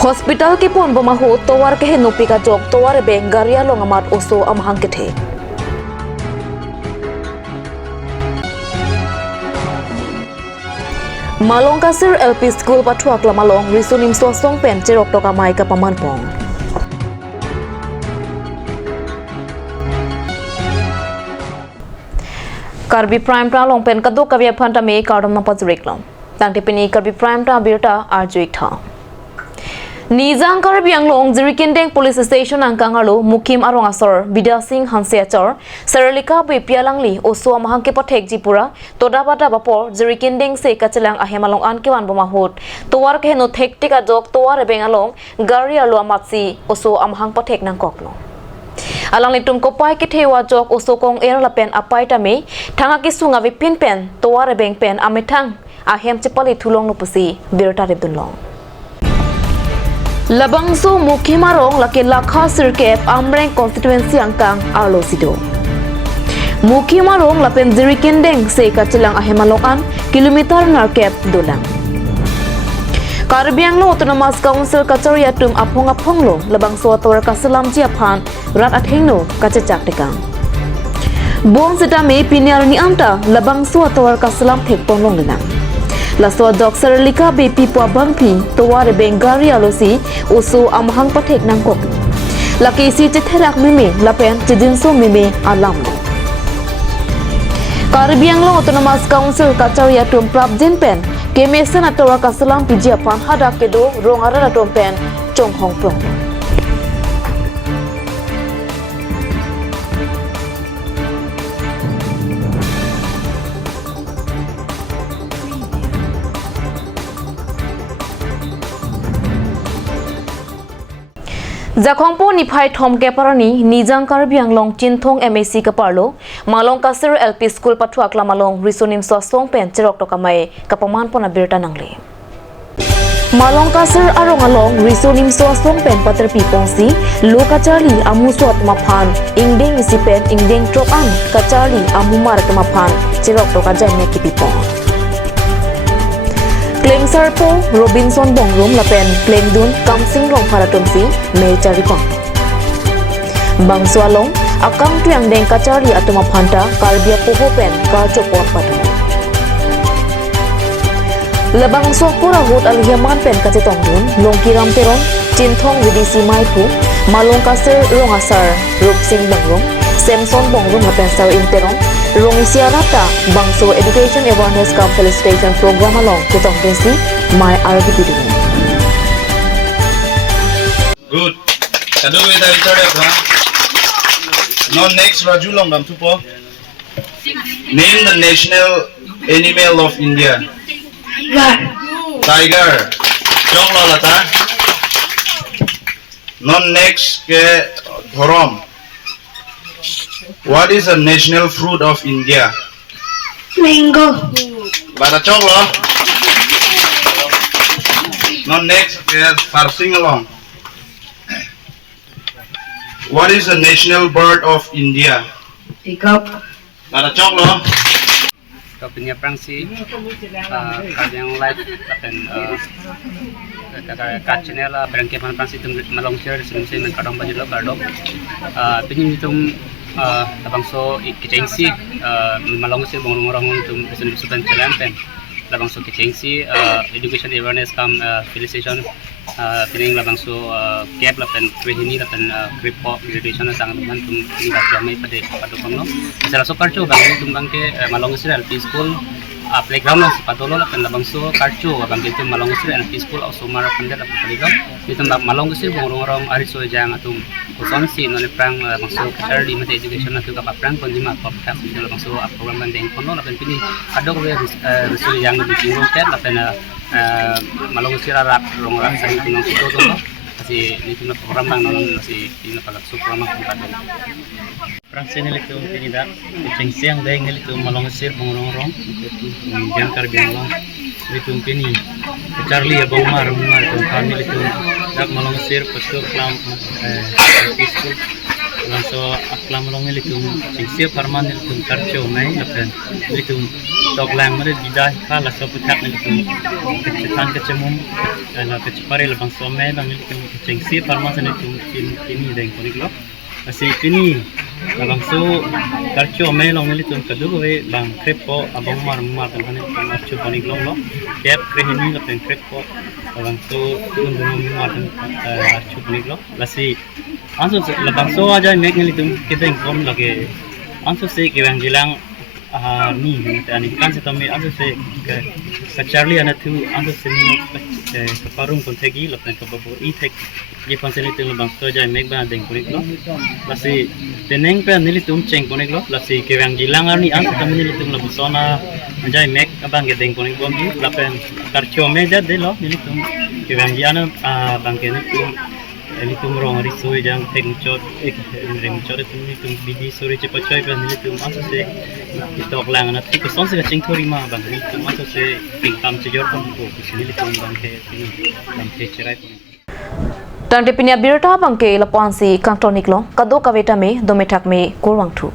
Hospital ke pun bemahu towar ke henupi ka jok towar beng garia long amat oso amhang kethe. Malong kasir LP School Patuak la malong risunim sosong pen cerok toka mai ka pamanpong. Karbi Prime ta long pen kadok kavya phanta me kardom na pazreklam. Tangti pini Karbi Prime ta birta arjuik tha. Nizang Karbi Anglong Zirikindeng Police Station Angkangalo Mukim Arong Asor Bida Singh Hanseachor Saralika Bipialangli Oso Amahangke Pathek Jipura Todabada Bapor Zirikindeng Se Kachelang Ahemalong Ankewan Bomahut Towar Kehno Thek Tika Jok Towar Bengalong Gari Alo Amatsi Oso Amahang Pathek Nangkoklo Alang litum kopai kethewa jok oso kong er lapen apai tame thanga kisunga vipin pen towar beng pen amethang ahem chepali thulong nupusi birta rebdunlong Labangso Mukhimarong laki lakha sirkep Amreng constituency angkang Arlo Sido. Mukhimarong lapen Zirikindeng se kachilang ahemalongan kilometer narkep dolang. Karbi Anglo Autonomous Council kachariatum apong lo labangso ator kasalam jiaphan rat athengno kachechak tekang. Bong setame pinyar ni anta labangso ator kasalam thekpon long lenang. Laswa dok Saralika BP Puabangpi towar Bengari alosi usu amhang pathek nangkok. Laki si cetherak meme lapen cejinso meme alam. Karbi Anglong Autonomous Council kachariatum prabjen pen kemesan atora kasalam pijiapan hadak kedo rongara atom pen chong hong prong. Jakhongpo niphai thom keparani nijang Karbi Anglong Chinthong MAC kaparlo Malong Kasir LP School Patuak la malong risonim sosong pen cherok tokamai kapaman pona birta nangle Malong Kasir arong along risonim sosong pen pater pipongsi lo kachali amusot maphan ingdeng isipen ingdeng trokan kachali amumar kemaphan cherok toka jane kipipong Kleng Sarpo Robinson Bongrum lapen Kleng Dun Kamsing Rong Paratumsi Mei Charipang Bangso along akam tuyang deng kachari atuma phanta Karbia Poho pen kachopor patu Labang sokpura hot alhiaman pen kacetong dun Longkiram Teron Chinthong Vidisi Maipu Malong Kasir Rongasar Rupsing Bongrum Samson Bongrum lapen Sar Interon Rongisiarata Bangso Education Awareness Camp Felicitation Program along Ketong Desi My RDP Good. Kado with the record ha. Now next Raju Longam Tupo. Name the national animal of India. Tiger. Chong Lalata. Now next ke Dhorom. What is the national fruit of India? Mango. Bada choklo. Now next is Parsing along. What is the national bird of India? Peacock. Bada choklo. Kapinya prangsi yang live akan kacanya berangkipan prangsi itu malong share sebelum kadang baju lo kadang pinjam itu labangso kecengsi malong share bong orang itu sebelum sukan jalan pen labangso kecengsi education awareness kam felicitation pining labangso cap lapen prehini lapen kripo graduation sangat membantu ini damai pada kamno secara sokarcho bang tumbang ke malong share LP school playground lang patolo lapen labangso karcho bang itu malong share LP school au sumara pandela playground itu malong share bong orang ariso jang atum kuson si none prang labangso early mate education atu ka prang konjima pop tak labangso program bandeng kono lapen pini adok resul yang di tingro ket lapen malong share rap rong sa tinong itu to kasi itu na program bang non si ina pala su program ka Prangsi nilito pinida cengsiang dahil nilito malong sir pangurong jangan Karbi Anglong nilito pini Charlie abang mar kami nilito dak malong sir pasok nam peaceful langsung aklam long litum cingsia parman litum karcho mai lapen litum dog lang mere didai kala so putak litum kecetan kecemum la kecepare lebang so mai bang litum cingsia parman litum ini deng konik lo masih ini labang so karcho mai long litum kadu we bang krepo abang mar kan karcho konik lo kep krehini lapen krepo labang so undung mar karcho konik lo masih ansur labang so aja mek ngelitum kita inform lagi ansur se kewang jilang ni ani kan se tami ansur se ke Charlie ana tu ansur se ni ke parung kon tegi lapan ke babur I tek ye panselitum labang so aja mek ba deng kurik lo lasi teneng pe nilitum ceng kurik lo lasi kewang jilang ani ansur tami nilitum labang so na aja mek abang ke deng kurik bom lapan karcho me ja de lo nilitum kewang jiana bang ke nilitum litum rong hari soi jang tengcot remcot itu litum bidi sore cepat coy pan litum asal se kita lang na ti keson se cing thori ma bang litum asal se pingkam cejor pun ko sini litum bang ke sini bang ke cerai pun Tang te pinia birta bang ke lapansi kang tonik lo kado kaveta me dometak me kurwang thu